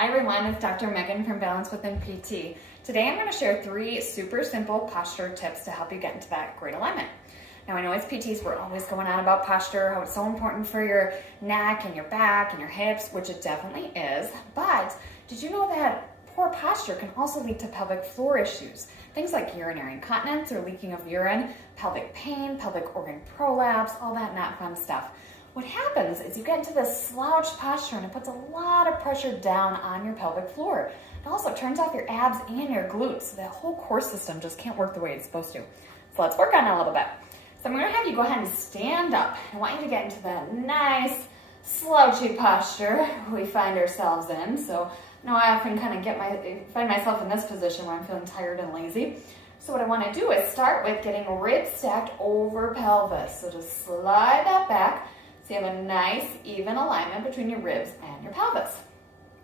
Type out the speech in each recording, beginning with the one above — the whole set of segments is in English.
Hi everyone, it's Dr. Megan from Balance Within PT. Today I'm going to share 3 super simple posture tips to help you get into that great alignment. Now I know as PTs we're always going on about posture, how it's so important for your neck and your back and your hips, which it definitely is, but did you know that poor posture can also lead to pelvic floor issues? Things like urinary incontinence or leaking of urine, pelvic pain, pelvic organ prolapse, all that not fun stuff. What happens is you get into this slouched posture and it puts a lot of pressure down on your pelvic floor. It also turns off your abs and your glutes, so that whole core system just can't work the way it's supposed to. So let's work on it a little bit. So I'm going to have you go ahead and stand up. I want you to get into that nice slouchy posture we find ourselves in. So I know I often kind of find myself in this position where I'm feeling tired and lazy. So what I want to do is start with getting ribs stacked over pelvis. So just slide that back. So you have a nice even alignment between your ribs and your pelvis.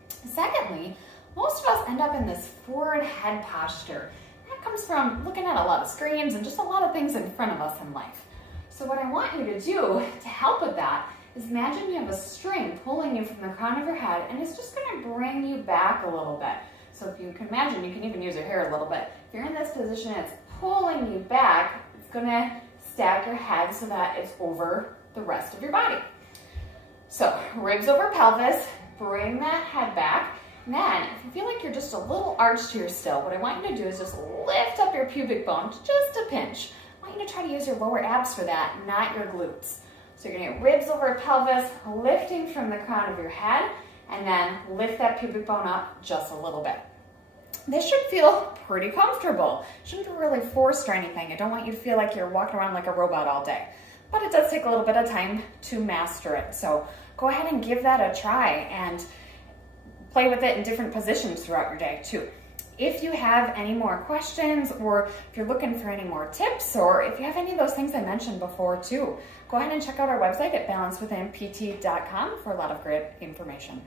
Secondly, most of us end up in this forward head posture. That comes from looking at a lot of screens and just a lot of things in front of us in life. So what I want you to do to help with that is imagine you have a string pulling you from the crown of your head, and it's just going to bring you back a little bit. So if you can imagine, you can even use your hair a little bit. If you're in this position, it's pulling you back, it's going to stack your head so that it's over the rest of your body. So ribs over pelvis, bring that head back. And then if you feel like you're just a little arched here still, what I want you to do is just lift up your pubic bone just a pinch. I want you to try to use your lower abs for that, not your glutes. So you're gonna get ribs over pelvis, lifting from the crown of your head, and then lift that pubic bone up just a little bit. This should feel pretty comfortable. Shouldn't be really forced or anything. I don't want you to feel like you're walking around like a robot all day. But it does take a little bit of time to master it. So go ahead and give that a try and play with it in different positions throughout your day too. If you have any more questions, or if you're looking for any more tips, or if you have any of those things I mentioned before too, go ahead and check out our website at balancewithinpt.com for a lot of great information.